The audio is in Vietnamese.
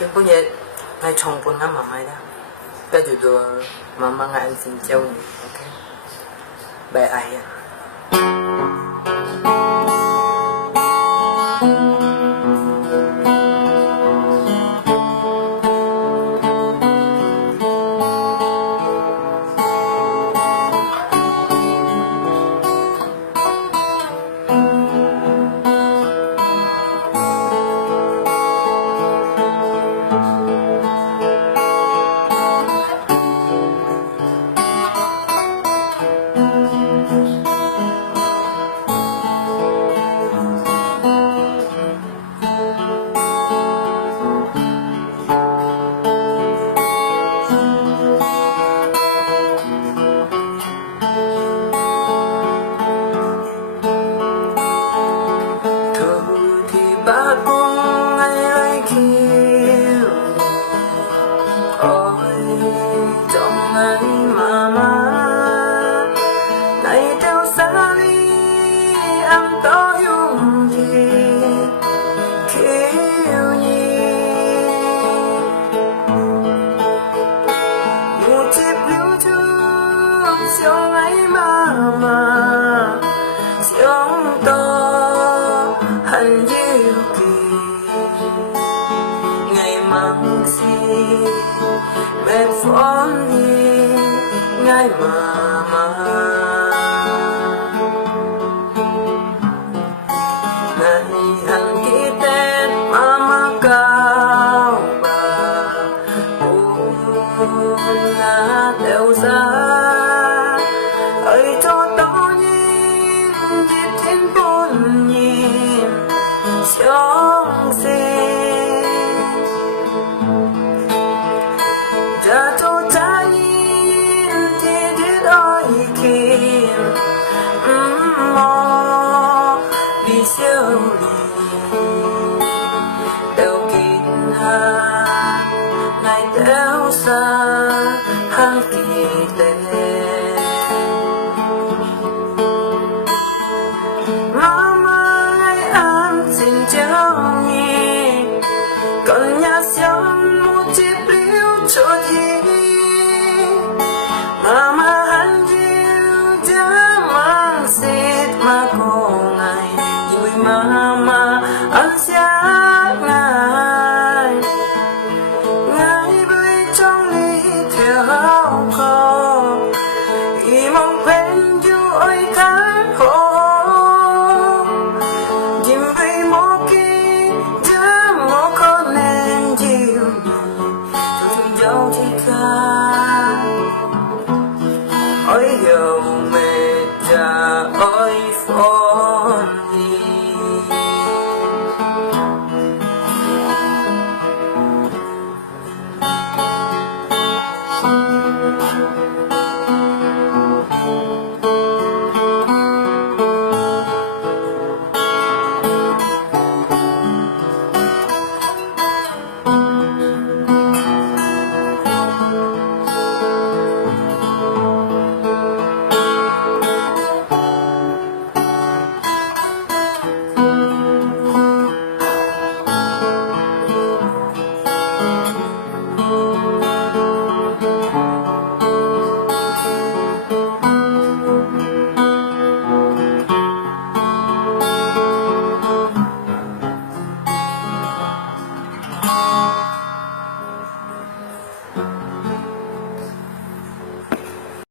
Yung punya ngay chong pun ngam mamai dah. Kita judul mama ngan sin châu ni. Okay. Bài ai ya. Ba cùng ngày ai kêu ôi trong ngày mama ngày đâu xa đi em có dùng gì kêu nhỉ một chiếc liu chuông trong ngày mama trong to hẳn yêu kỳ ngày mang si mẹ phóng đi ngày mà